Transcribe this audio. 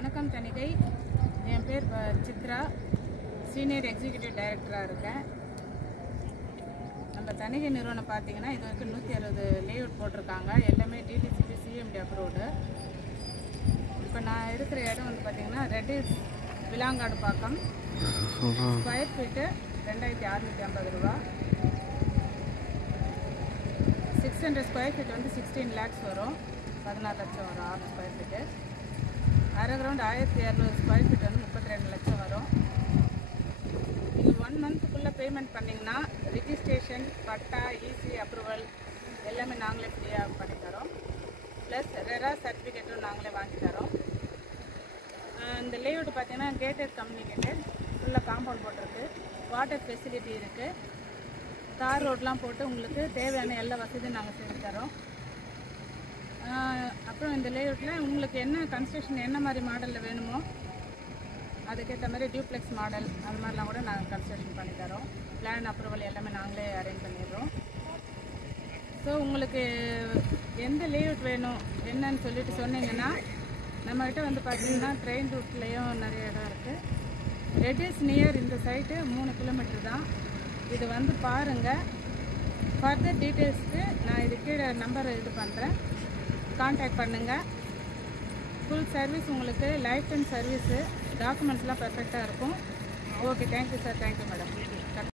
வணக்கம் தணிகை. என் பேர் Chitra, senior executive டைரக்டராக இருக்கேன். நம்ம தணிகை நிறுவனம் பார்த்தீங்கன்னா இது வரைக்கும் 160 லேஅவுட் போட்டிருக்காங்க. எல்லாமே டிடிசிபி சிஎம்டி அப்ரூவ்டு. இப்போ நான் இருக்கிற இடம் வந்து பார்த்தீங்கன்னா ரெட்டிஸ் விலாங்காடு பாக்கம். ஸ்கொயர் ஃபீட்டு 2650 ரூபா. 600 ஸ்கொயர் ஃபீட் வந்து 16 lakhs வரும். 16 லட்சம் வரும் 6 ஸ்கொயர் ஃபீட்டு. அரை கிரவுண்ட் 1200 ஸ்கொயர் ஃபீட் வந்து 32 லட்சம் வரும். நீங்கள் 1 மந்த்துக்குள்ளே பேமெண்ட் பண்ணிங்கன்னா ரிஜிஸ்ட்ரேஷன், பட்டா, இசி அப்ரூவல் எல்லாமே நாங்களே ஃப்ரீயாக பண்ணித்தரோம். ப்ளஸ் ரெரா சர்டிஃபிகேட்டும் நாங்களே வாங்கி தரோம். இந்த லேஅவுட் பார்த்தீங்கன்னா கேட்டட் கம்யூனிகேட்டட், ஃபுல்லாக காம்பவுண்ட் போட்டிருக்கு, வாட்டர் ஃபெசிலிட்டி இருக்குது, தார் ரோட்லாம் போட்டு உங்களுக்கு தேவையான எல்லா வசதியும் நாங்கள் செஞ்சு தரோம். அப்புறம் இந்த லேஅவுட்டில் உங்களுக்கு என்ன கன்ஸ்ட்ரக்ஷன் என்ன மாதிரி மாடலில் வேணுமோ அதுக்கேற்ற மாதிரி டியூப்ளெக்ஸ் மாடல் அது மாதிரிலாம் கூட நாங்கள் கன்ஸ்ட்ரக்ஷன் பண்ணி தரோம். பிளான் அப்ரூவல் எல்லாமே நாங்களே அரேஞ்ச் பண்ணிடுறோம். ஸோ உங்களுக்கு எந்த லேஅவுட் வேணும் என்னன்னு சொல்லிட்டு சொன்னீங்கன்னா நம்மகிட்ட வந்து பார்த்தீங்கன்னா ட்ரெயின் ரூட்லேயும் நிறைய இடம் இருக்குது. ரெட்டிஸ் நியர் இந்த சைட்டு 3 கிலோமீட்டர் தான். இது வந்து பாருங்கள். ஃபர்தர் டீட்டெயில்ஸ்க்கு நான் இது கீழே நம்பர் இது பண்ணுறேன், கான்டாக்ட் பண்ணுங்கள். ஃபுல் சர்வீஸ் உங்களுக்கு லைஃப் டைம் சர்வீஸு, டாக்குமெண்ட்ஸ்லாம் பர்ஃபெக்டாக இருக்கும். Okay, thank you sir, thank you madam.